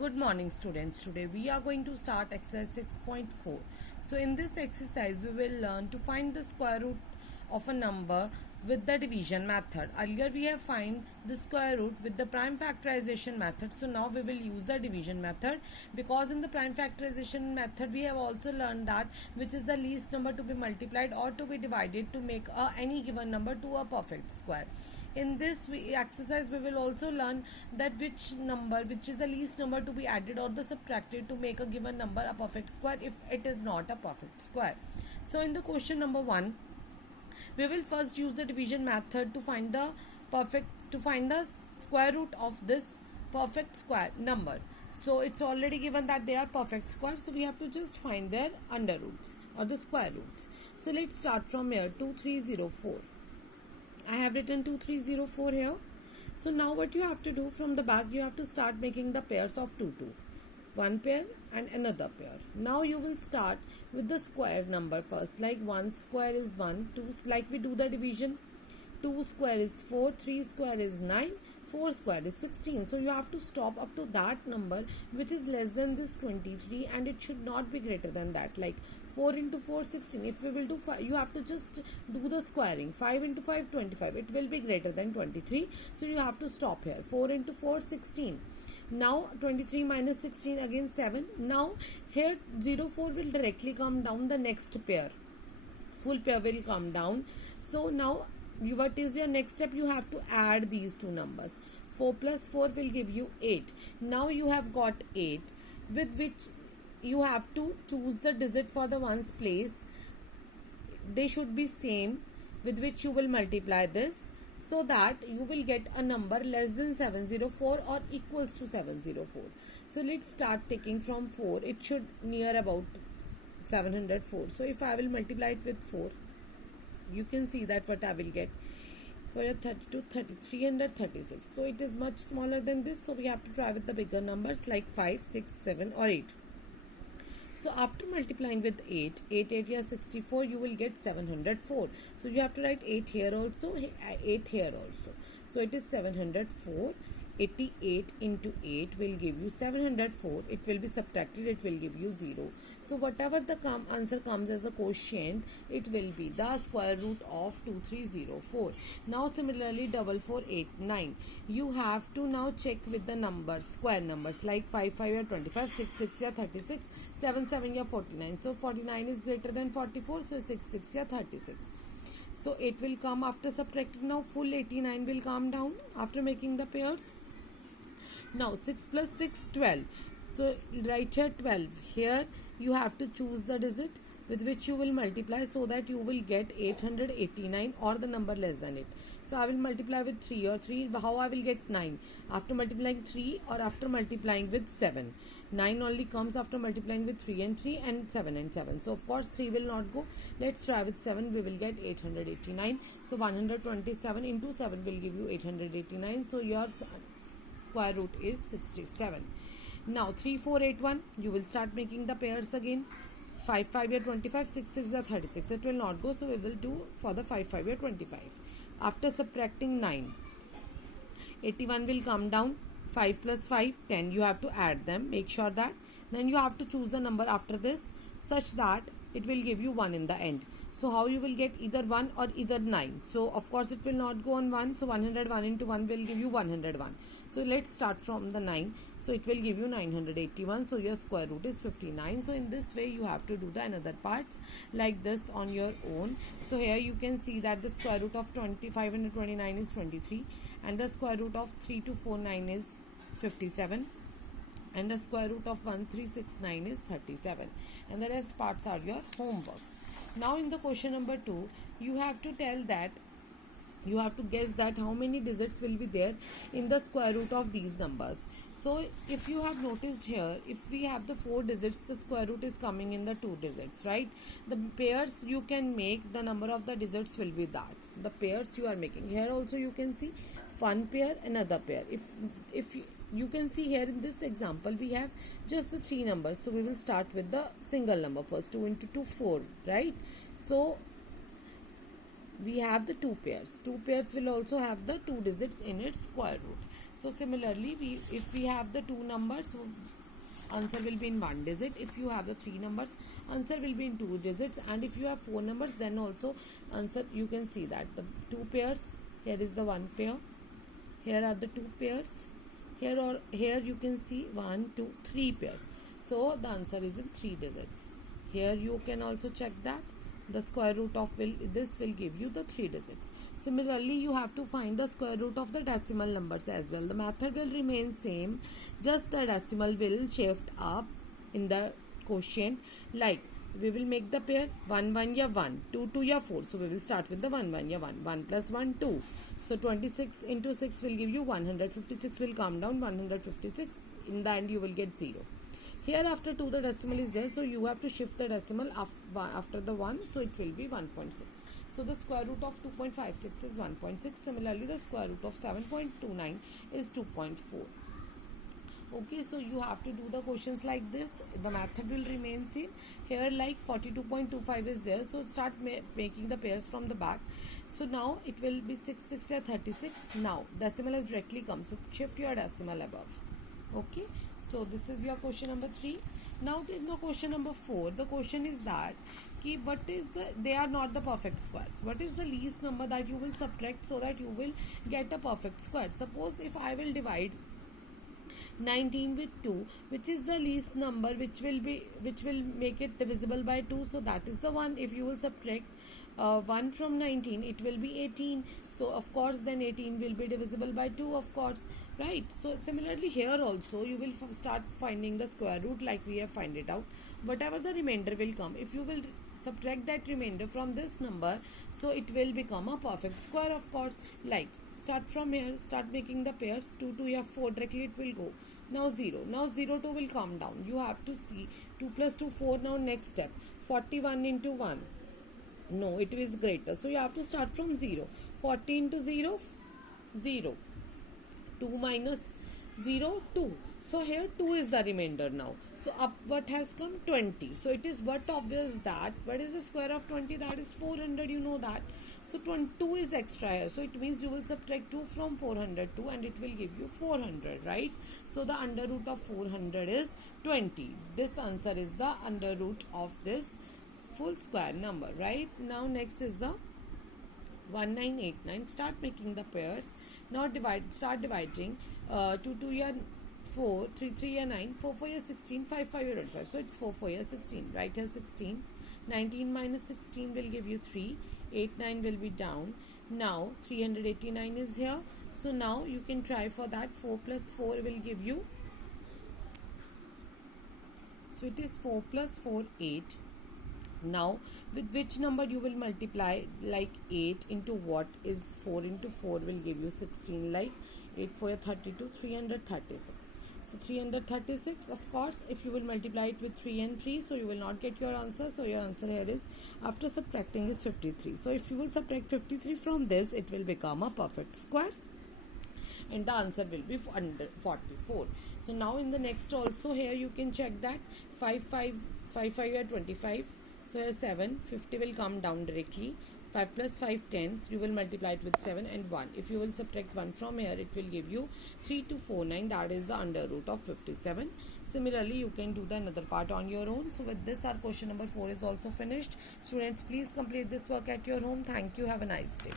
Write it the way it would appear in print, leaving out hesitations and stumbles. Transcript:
Good morning students. Today we are going to start exercise 6.4. So in this exercise we will learn to find the square root of a number with the division method. Earlier we have find the square root with the prime factorization method. So now we will use the division method, because in the prime factorization method we have also learned that which is the least number to be multiplied or to be divided to make any given number to a perfect square. In this exercise we will also learn that which is the least number to be added or the subtracted to make a given number a perfect square if it is not a perfect square. So in the question number 1, we will first use the division method to find the square root of this perfect square number. So it's already given that they are perfect squares, so we have to just find their under roots or the square roots. So let's start from here. 2304. I have written 2304 here. So now what you have to do, from the back you have to start making the pairs of 2 2. One pair and another pair. Now you will start with the square number first, like 1 square is 1, 2 like we do the division, 2 square is 4, 3 square is 9, 4 square is 16. So you have to stop up to that number which is less than this 23, and it should not be greater than that, like 4 into 4 16. If we will do 5, you have to just do the squaring. 5 into 5 25, it will be greater than 23, so you have to stop here. 4 into 4 16. Now 23 minus 16, again 7. Now here 04 will directly come down, the next pair, full pair will come down. So now what is your next step? You have to add these two numbers. 4 plus 4 will give you 8. Now you have got 8, with which you have to choose the digit for the ones place. They should be same, with which you will multiply this, so that you will get a number less than 704 or equals to 704. So let's start taking from 4. It should near about 704. So if I will multiply it with 4, you can see that what I will get for a 32, 336. So it is much smaller than this, so we have to try with the bigger numbers like 5, 6, 7 or 8. So after multiplying with 8, 8 is 64, you will get 704. So you have to write 8 here also, 8 here also. So it is 704. 88 into 8 will give you 704. It will be subtracted, it will give you 0. So whatever the answer comes as a quotient, it will be the square root of 2304. Now similarly 4489. You have to now check with the numbers, square numbers, like 5 5 or 25, 6 6 or 36, 7 7 or 49. So 49 is greater than 44, so 6 6 or 36. So it will come after subtracting. Now full 89 will come down after making the pairs. Now 6 plus 6, 12. So write here 12. Here you have to choose the digit with which you will multiply, so that you will get 889 or the number less than it. So I will multiply with 3 or 3. How I will get 9? After multiplying 3 or after multiplying with 7. 9 only comes after multiplying with 3 and 3 and 7 and 7. So of course 3 will not go. Let's try with 7. We will get 889. So 127 into 7 will give you 889. So your square root is 67. Now 3481, you will start making the pairs again. 5 5 or 25, 6 6 or 36. It will not go, so we will do for the 5 5 or 25. After subtracting 9, 81 will come down. 5 plus 5, 10. You have to add them, make sure that. Then you have to choose a number after this such that it will give you 1 in the end. So how you will get either 1 or either 9. So of course it will not go on 1. So 101 into 1 will give you 101. So let's start from the 9. So it will give you 981. So your square root is 59. So in this way you have to do the another parts like this on your own. So here you can see that the square root of 529 is 23, and the square root of 3249 is 57, and the square root of 1369 is 37, and the rest parts are your homework. Now in the question number 2, you have to tell that, you have to guess that how many digits will be there in the square root of these numbers. So if you have noticed here, if we have the 4 digits, the square root is coming in the 2 digits, right? The pairs you can make, the number of the digits will be that. The pairs you are making. Here also you can see one pair, another pair. If you can see here in this example, we have just the 3 numbers. So we will start with the single number first. 2 into 2, 4, right? So we have the 2 pairs. 2 pairs will also have the 2 digits in its square root. So similarly, if we have the two numbers, answer will be in one digit. If you have the three numbers, answer will be in two digits. And if you have four numbers, then also answer, you can see that the two pairs, here is the one pair, here are the two pairs, here you can see 1 2 3 pairs. So the answer is in three digits. Here you can also check that the square root of this will give you the three digits. Similarly, you have to find the square root of the decimal numbers as well. The method will remain same, just the decimal will shift up in the quotient. Like we will make the pair 1 1 या 1, 2 2 या 4. So we will start with the 1 1 या 1. 1 plus 1 2. So 26 into 6 will give you 156 will come down 156. In the end you will get 0. Here after 2 the decimal is there, so you have to shift the decimal after the 1, so it will be 1.6. So the square root of 2.56 is 1.6. Similarly, the square root of 7.29 is 2.4. Okay, so you have to do the questions like this. The method will remain same. Here like 42.25 is there, so start making the pairs from the back. So now it will be 6 6 36. Now decimal has directly come, so shift your decimal above. Okay, so this is your question number 3. Now in the question number 4, the question is that what is they are not the perfect squares. What is the least number that you will subtract so that you will get a perfect square? Suppose if I will divide 19 with 2, which is the least number which will make it divisible by 2, so that is the one. If you will subtract 1 from 19, it will be 18. So of course then 18 will be divisible by 2, of course, right? So similarly here also you will start finding the square root like we have find it out. Whatever the remainder will come, if you will subtract that remainder from this number, so it will become a perfect square, of course. Like start from here, start making the pairs 2 2 या 4, directly it will go. Now 0, now 0 2 will come down. You have to see 2 plus 2 4. Now next step, 41 into 1, no, it is greater, so you have to start from 0. 40 into 0, 0. 2 minus 0, 2. So here 2 is the remainder now. So up what has come? 20. So it is what obvious that what is the square of 20? That is 400, you know that. So 22 is extra here. So it means you will subtract 2 from 402 and it will give you 400, right? So the under root of 400 is 20. This answer is the under root of this full square number, right? Now next is the 1989. Start making the pairs. Now start dividing 2 2 या 4, 3 3 या 9, 4 4 या 16, 5 5 या 25. So it's 4 4 या 16. Right here 16. 19 minus 16 will give you 3. 8 9 will be down. Now 389 is here. So now you can try for that. 4 plus 4 will give you. So it is 4 plus 4, 8. Now with which number you will multiply? Like 8 into what is 4 into 4 will give you 16. Like 8 4 32, 336. So 336, of course, if you will multiply it with 3 and 3, so you will not get your answer. So your answer here is, after subtracting, is 53. So if you will subtract 53 from this, it will become a perfect square. And the answer will be under 44. So now in the next also, here you can check that 5 5 5 5 are 25. So here 7, 50 will come down directly. 5 plus 5, 10. So you will multiply it with 7 and 1. If you will subtract 1 from here, it will give you 3249. That is the under root of 57. Similarly, you can do the another part on your own. So with this, our question number 4 is also finished. Students, please complete this work at your home. Thank you. Have a nice day.